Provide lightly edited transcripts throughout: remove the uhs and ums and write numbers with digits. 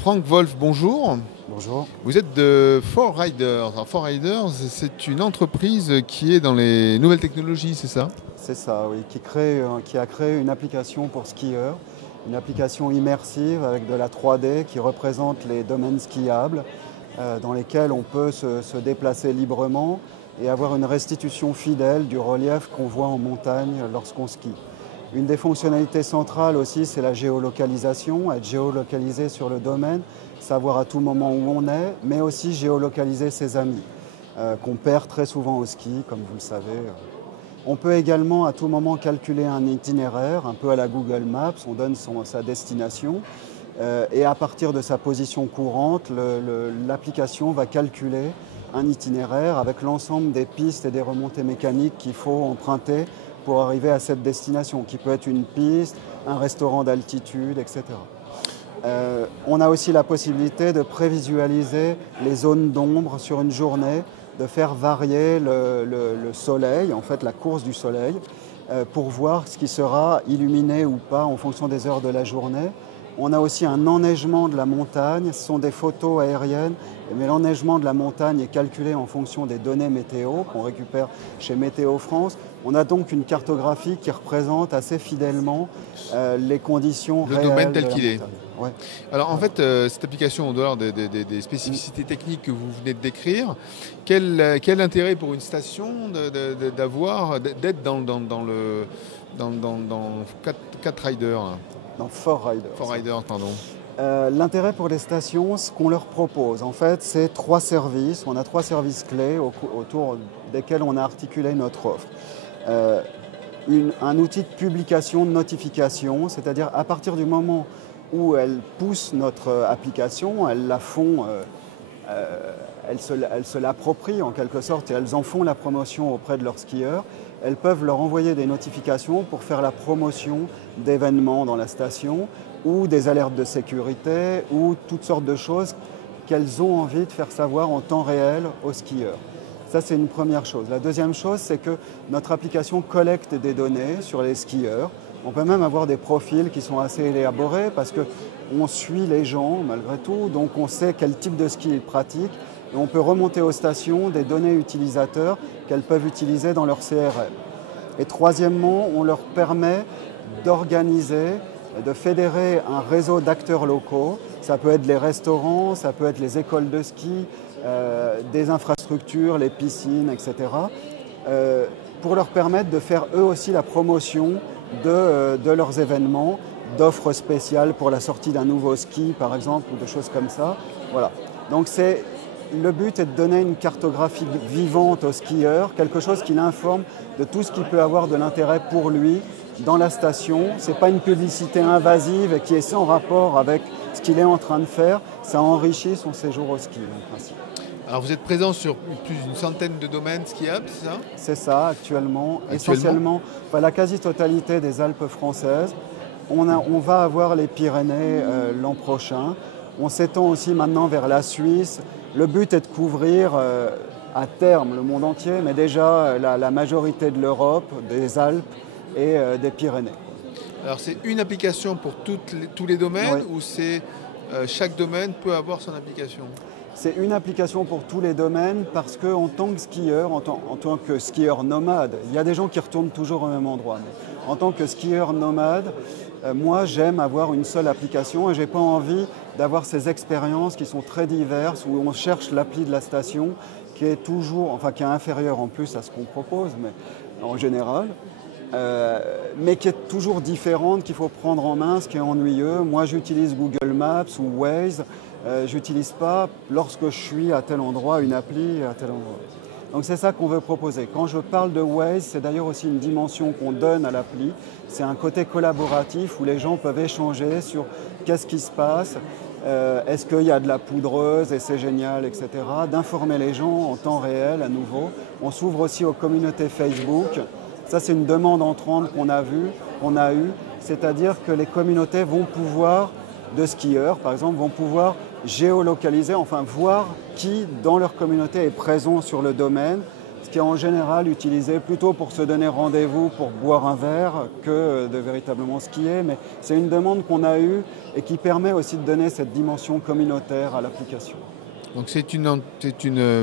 Franck Wolf, bonjour. Bonjour. Vous êtes de 4Riders. Alors, 4Riders, c'est une entreprise qui est dans les nouvelles technologies, c'est ça? C'est ça, oui, qui a créé une application pour skieurs, une application immersive avec de la 3D qui représente les domaines skiables dans lesquels on peut se déplacer librement et avoir une restitution fidèle du relief qu'on voit en montagne lorsqu'on skie. Une des fonctionnalités centrales aussi, c'est la géolocalisation, être géolocalisé sur le domaine, savoir à tout moment où on est, mais aussi géolocaliser ses amis, qu'on perd très souvent au ski, comme vous le savez. On peut également à tout moment calculer un itinéraire, un peu à la Google Maps, on donne sa destination, et à partir de sa position courante, l'application va calculer un itinéraire avec l'ensemble des pistes et des remontées mécaniques qu'il faut emprunter pour arriver à cette destination, qui peut être une piste, un restaurant d'altitude, etc. On a aussi la possibilité de prévisualiser les zones d'ombre sur une journée, de faire varier le soleil, en fait la course du soleil, pour voir ce qui sera illuminé ou pas en fonction des heures de la journée. On a aussi un enneigement de la montagne, ce sont des photos aériennes, mais l'enneigement de la montagne est calculé en fonction des données météo qu'on récupère chez Météo France. On a donc une cartographie qui représente assez fidèlement les conditions réelles Le domaine tel de la qu'il est. montagne. Ouais. Alors en fait, cette application, en dehors des spécificités techniques que vous venez de décrire, quel intérêt pour une station d'être dans 4 riders? Dans 4Riders. 4 riders, pardon. L'intérêt pour les stations, ce qu'on leur propose, en fait, c'est 3 services. On a 3 services clés autour desquels on a articulé notre offre. Un outil de publication, de notification, c'est-à-dire à partir du moment où elles poussent notre application, elles la font, elles se l'approprient en quelque sorte et elles en font la promotion auprès de leurs skieurs. Elles peuvent leur envoyer des notifications pour faire la promotion d'événements dans la station ou des alertes de sécurité ou toutes sortes de choses qu'elles ont envie de faire savoir en temps réel aux skieurs. Ça, c'est une première chose. La deuxième chose, c'est que notre application collecte des données sur les skieurs. On peut même avoir des profils qui sont assez élaborés parce qu'on suit les gens malgré tout, donc on sait quel type de ski ils pratiquent et on peut remonter aux stations des données utilisateurs qu'elles peuvent utiliser dans leur CRM. Et troisièmement, on leur permet d'organiser, de fédérer un réseau d'acteurs locaux. Ça peut être les restaurants, ça peut être les écoles de ski, des infrastructures, les piscines, etc. Pour leur permettre de faire eux aussi la promotion de leurs événements, d'offres spéciales pour la sortie d'un nouveau ski par exemple ou de choses comme ça. Voilà. Donc le but est de donner une cartographie vivante au skieur, quelque chose qui l'informe de tout ce qui peut avoir de l'intérêt pour lui dans la station. Ce n'est pas une publicité invasive et qui est sans rapport avec ce qu'il est en train de faire. Ça enrichit son séjour au ski en principe. Alors vous êtes présent sur plus d'une centaine de domaines skiables, c'est ça? C'est ça, actuellement. Essentiellement, la quasi-totalité des Alpes françaises. On va avoir les Pyrénées l'an prochain. On s'étend aussi maintenant vers la Suisse. Le but est de couvrir à terme le monde entier, mais déjà la majorité de l'Europe, des Alpes et des Pyrénées. Alors c'est une application pour tous les domaines, Oui. ou chaque domaine peut avoir son application? C'est une application pour tous les domaines parce qu'en tant que skieur, en tant que skieur nomade, il y a des gens qui retournent toujours au même endroit. Mais en tant que skieur nomade, moi j'aime avoir une seule application et je n'ai pas envie d'avoir ces expériences qui sont très diverses où on cherche l'appli de la station qui est toujours, qui est inférieure en plus à ce qu'on propose, mais en général. Mais qui est toujours différente, qu'il faut prendre en main, ce qui est ennuyeux. Moi, j'utilise Google Maps ou Waze. J'utilise pas, lorsque je suis à tel endroit, une appli à tel endroit. Donc c'est ça qu'on veut proposer. Quand je parle de Waze, c'est d'ailleurs aussi une dimension qu'on donne à l'appli. C'est un côté collaboratif où les gens peuvent échanger sur qu'est-ce qui se passe, est-ce qu'il y a de la poudreuse et c'est génial, etc. D'informer les gens en temps réel à nouveau. On s'ouvre aussi aux communautés Facebook. Ça, c'est une demande entrante qu'on a eue, c'est-à-dire que les communautés vont pouvoir, de skieurs par exemple, vont pouvoir géolocaliser, voir qui dans leur communauté est présent sur le domaine, ce qui est en général utilisé plutôt pour se donner rendez-vous pour boire un verre que de véritablement skier. Mais c'est une demande qu'on a eue et qui permet aussi de donner cette dimension communautaire à l'application. Donc c'est une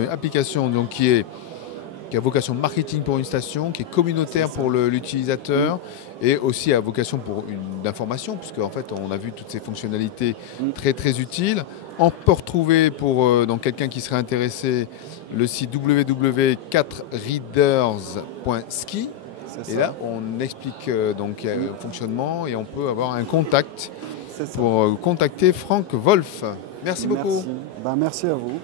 application donc, qui a vocation marketing pour une station, qui est communautaire pour l'utilisateur et aussi à vocation pour d'information, puisque en fait on a vu toutes ces fonctionnalités très très utiles. On peut retrouver pour donc quelqu'un qui serait intéressé le site www.4readers.ski et là on explique donc le fonctionnement et on peut avoir un contact pour contacter Franck Wolf. Merci beaucoup. Merci à vous.